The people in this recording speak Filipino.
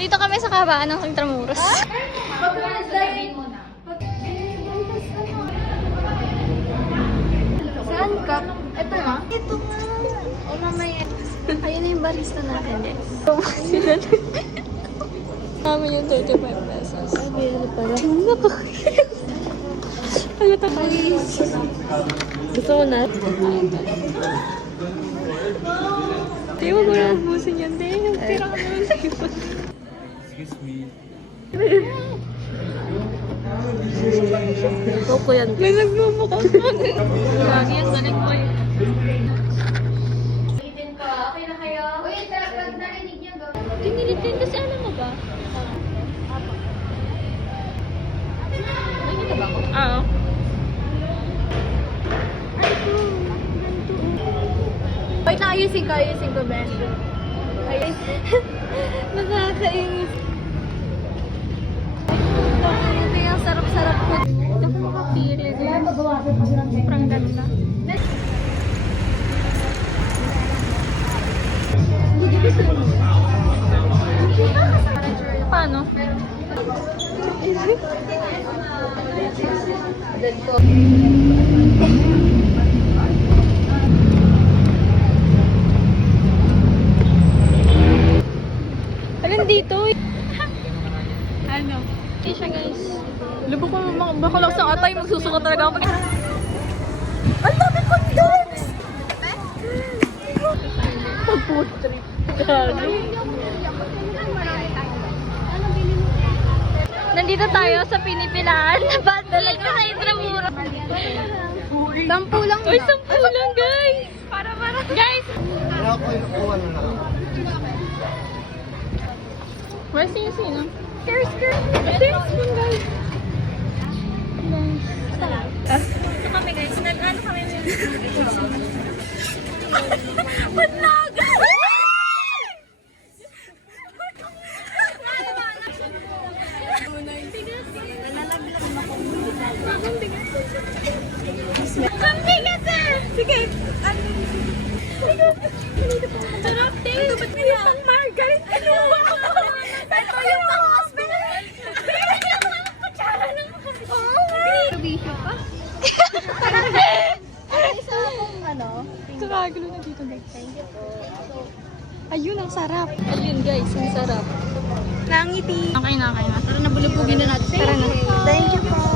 Dito kami sa kabaan ng Intramuros. Sabihin mo na. Saan ka? Ito na? Ito nga. O mamaya. Ayun na yung barista natin, guys. Namin yung 35 pesos. Sabi, ano pala? Halata ka. Gusto mo na? Di mo ko na busin yan, din. Yung tira ka naman sa iba. Excuse me. Koko yan. May nagmumukha ka. Lagi yan, galing ko eh. Ulitin ko. Okay na kayo? Uy, pag narinig niyo ba? Kinilitin kasi ano mo ba? Nakikita ba ako? Oo. Wait, ayusin ko, Ben. Nakakainis. Ito yung sarap-sarap po. Ito ko makapili din. Sobrang ganda. Paano? Alin dito? Ano? Okay siya, guys. Lubo ko, baka lang sa atay, magsusuka talaga ako. Ang dami ko dogs! Pag-food trip. Gago. Nandito tayo sa Pinipilaan. Napadalag ko sa Intramuros. 10 lang. Uy, 10 lang, guys. Guys! Wala ko yung kuha na lang. Where's yung sino? Cheers, guys! Guys! Ito kami, guys. Nag-ano kami yung Patlag! Ang bigat eh! Sige! Sarap din! Ba't may isang margaret? Ano ba? Ito yung pang-husband! Kutsara ng Bisyo pa. Isa akong ano. Kakagulo na dito, guys. Ayun, ang sarap. Ayun, guys, ang sarap. Nangiti. Okay na. Tara na, bulubugin na natin. Tara na. Thank you po.